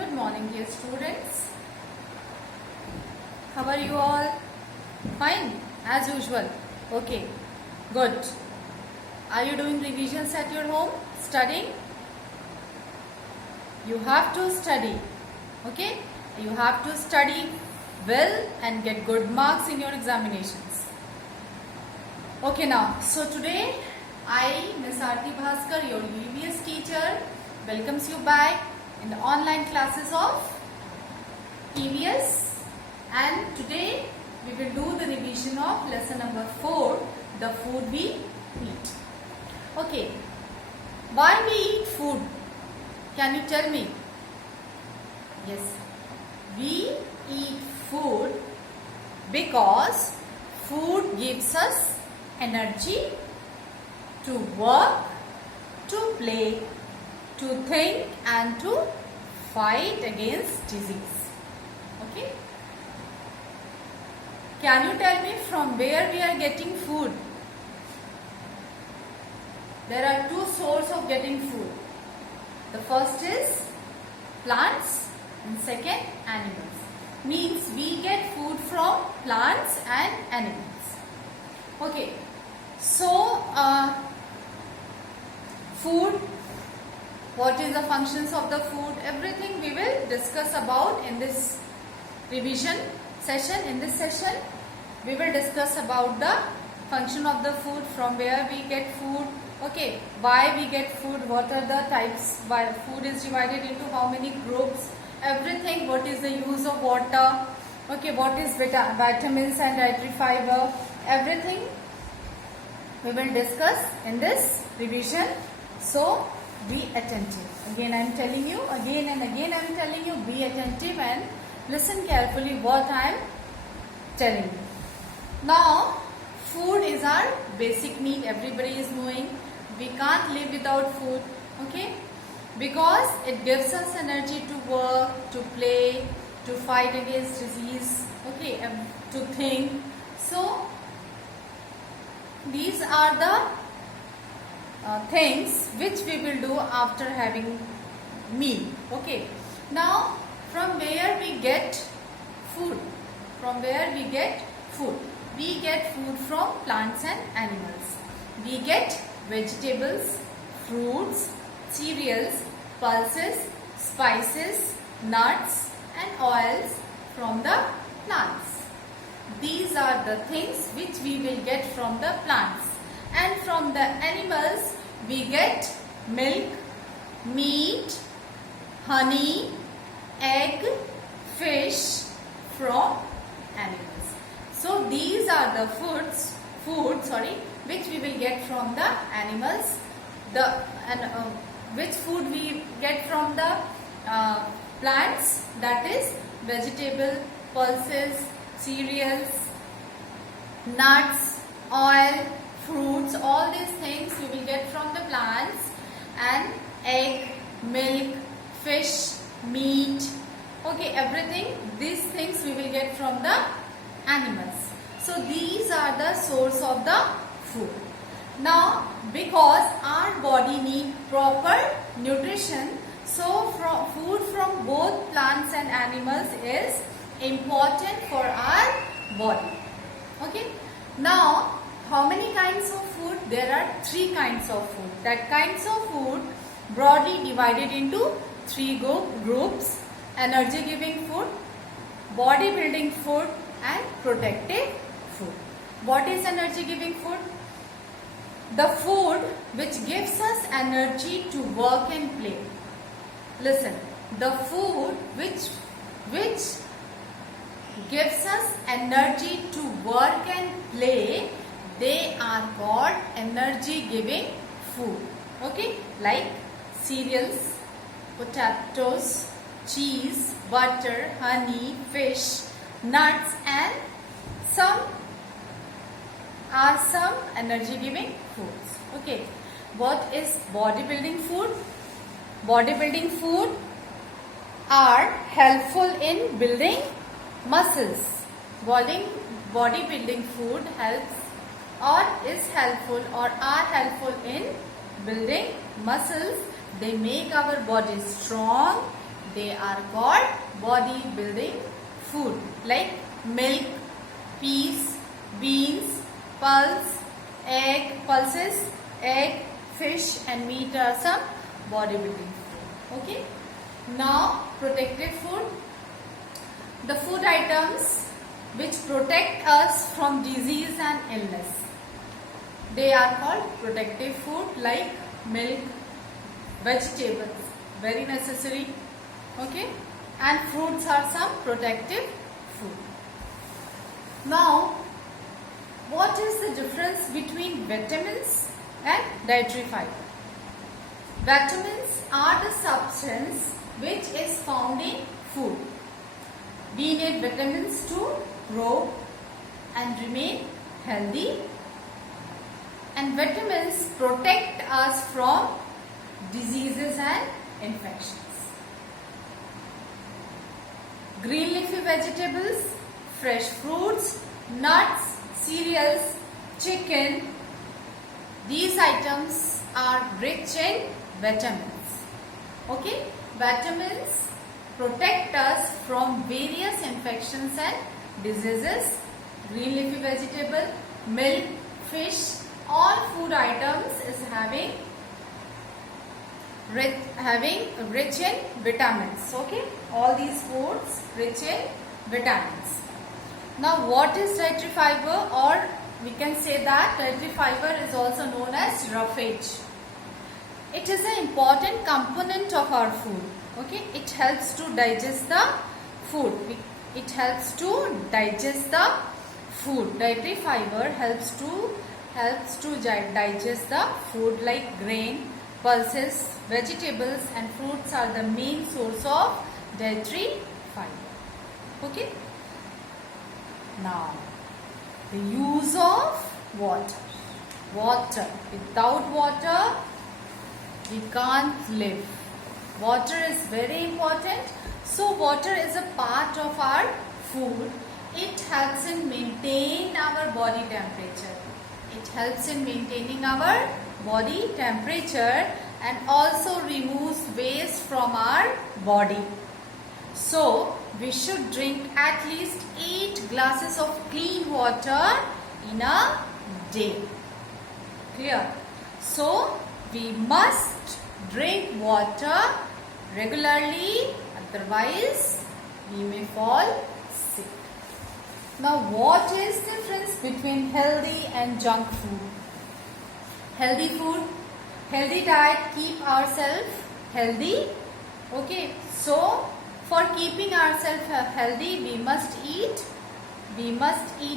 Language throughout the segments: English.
Good morning, dear students. How are you all? Fine, as usual. Okay, good. Are you doing revisions at your home? Studying? You have to study. Okay? You have to study well and get good marks in your examinations. Okay, now, so today I, Ms. Aarti Bhaskar, your EVS teacher, welcomes you back in the online classes of EVS, and today we will do the revision of lesson number 4, the food we eat. Okay, why we eat food? Can you tell me? Yes, we eat food because food gives us energy to work, to play, to think and to fight against disease. Okay? Can you tell me from where we are getting food? There are two sources of getting food. The first is plants and second animals. Means we get food from plants and animals. Okay. So, food, what is the functions of the food, everything we will discuss about in this revision session. In this session, we will discuss about the function of the food, from where we get food, okay, why we get food, what are the types, why food is divided into how many groups, everything, what is the use of water, okay, what is vitamins and dietary fiber, everything we will discuss in this revision. So be attentive. Again I am telling you, again and again I am telling you, be attentive and listen carefully what I am telling you. Now, food is our basic need. Everybody is knowing we can't live without food, okay, because it gives us energy to work, to play, to fight against disease, okay, to think. So these are the things which we will do after having meal. Okay. Now, from where we get food? From where we get food? We get food from plants and animals. We get vegetables, fruits, cereals, pulses, spices, nuts and oils from the plants. These are the things which we will get from the plants. And from the animals we get milk, meat, honey, egg, fish from animals. So these are the which we will get from the animals. Which food we get from the plants, that is vegetable, pulses, cereals, nuts, oil, fruits, all these things we will get from the plants, and egg, milk, fish, meat, okay, everything, these things we will get from the animals. So these are the source of the food. Now, because our body need proper nutrition, so food from both plants and animals is important for our body. Okay. Now, how many kinds of food? There are 3 kinds of food. That kinds of food broadly divided into 3 groups: energy giving food, body building food and protective food. What is energy giving food? The food which gives us energy to work and play. Listen, the food which gives us energy to work and play, they are called energy giving food. Okay, like cereals, potatoes, cheese, butter, honey, fish, nuts and some energy giving foods. Okay, what is bodybuilding food? Bodybuilding food are helpful in building muscles. Bodybuilding food helps or is helpful or are helpful in building muscles. They make our body strong, They are called body building food like milk, peas, beans, pulses, egg, fish and meat are some bodybuilding food. Okay. Now protected food. The food items which protect us from disease and illness. They are called protective food like milk, vegetables, very necessary. Okay. And fruits are some protective food. Now, what is the difference between vitamins and dietary fiber? Vitamins are the substance which is found in food. We need vitamins to grow and remain healthy, and vitamins protect us from diseases and infections. Green leafy vegetables, fresh fruits, nuts, cereals, chicken, these items are rich in vitamins. Okay, vitamins protect us from various infections and diseases. Green leafy vegetable, milk, fish, all food items is having rich in vitamins. Okay, all these foods rich in vitamins. Now, what is dietary fiber, or we can say that dietary fiber is also known as roughage. It is an important component of our food. Okay, it helps to digest the food. It helps to digest the food. Dietary fiber helps to digest the food like grain, pulses, vegetables and fruits are the main source of dietary fiber. Okay. Now, the use of water. Water. Without water, we can't live. Water is very important. So, water is a part of our food. It helps in maintaining our body temperature. It helps in maintaining our body temperature and also removes waste from our body. So, we should drink at least 8 glasses of clean water in a day. Clear? So, we must drink water regularly, otherwise we may fall sick. Now, what is the difference between healthy and junk food? Healthy food, healthy diet keep ourselves healthy. Okay, so for keeping ourselves healthy, we must eat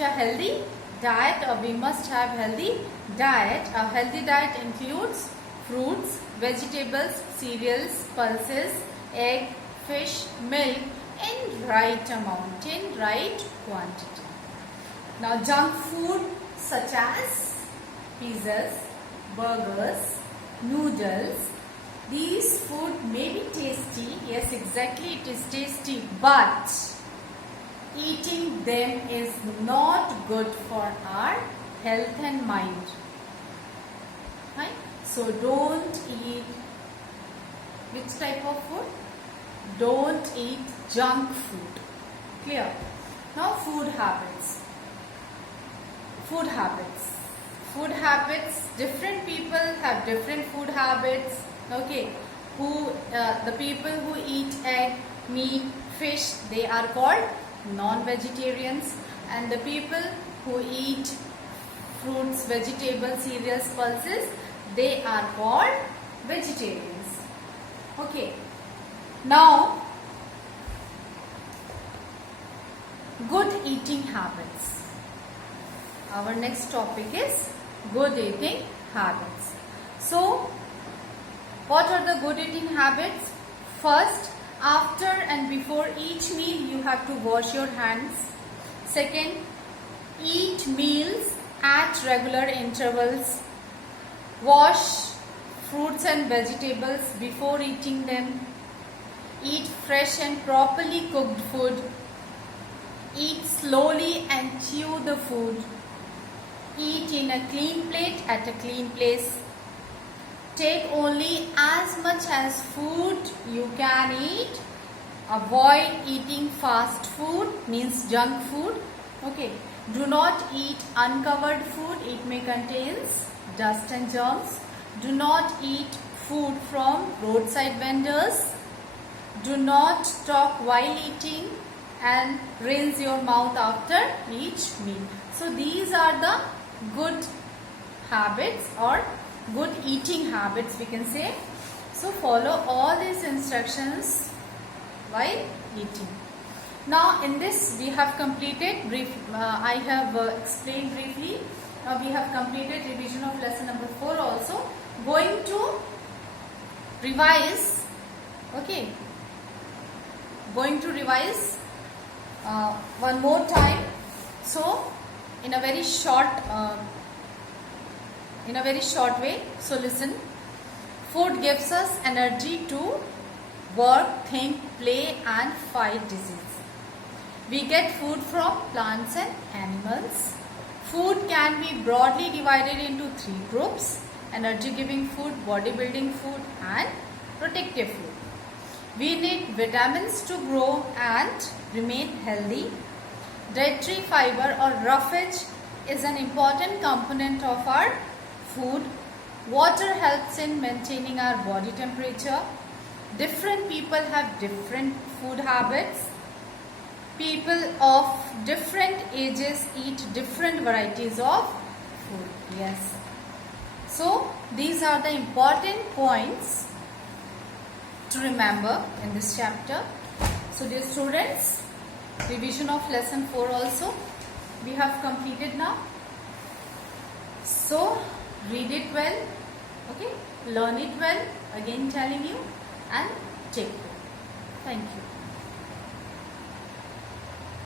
a healthy diet, or we must have healthy diet. A healthy diet includes fruits, vegetables, cereals, pulses, egg, fish, milk in right amount, in right quantity. Now, junk food such as pizzas, burgers, noodles, these food may be tasty. Yes, exactly, it is tasty, but eating them is not good for our health and mind. Right? So, don't eat which type of food? Don't eat junk food. Clear? Now, food habits. Food habits. Food habits. Different people have different food habits. Okay. The people who eat egg, meat, fish, they are called non-vegetarians, and the people who eat fruits, vegetables, cereals, pulses, they are called vegetarians. Okay. Now, good eating habits. Our next topic is good eating habits. So, what are the good eating habits? First, after and before each meal, you have to wash your hands. Second, eat meals at regular intervals. Wash fruits and vegetables before eating them. Eat fresh and properly cooked food. Eat slowly and chew the food. Eat in a clean plate at a clean place. Take only as much as food you can eat. Avoid eating fast food, means junk food. Okay. Do not eat uncovered food. It may contain dust and germs. Do not eat food from roadside vendors. Do not talk while eating, and rinse your mouth after each meal. So these are the good habits or good eating habits, we can say. So follow all these instructions while eating. Now in this we have completed I have explained briefly. Now we have completed revision of lesson number 4 also. Going to revise. Okay. Going to revise one more time. So in a very short way. So listen. Food gives us energy to work, think, play and fight disease. We get food from plants and animals. Food can be broadly divided into 3 groups: energy giving food, body building food and protective food. We need vitamins to grow and remain healthy. Dietary fiber or roughage is an important component of our food. Water helps in maintaining our body temperature. Different people have different food habits. People of different ages eat different varieties of food. Yes. So these are the important points to remember in this chapter. So dear students, revision of lesson 4 also we have completed now. So read it well, okay, learn it well, again telling you, and take care. Thank you.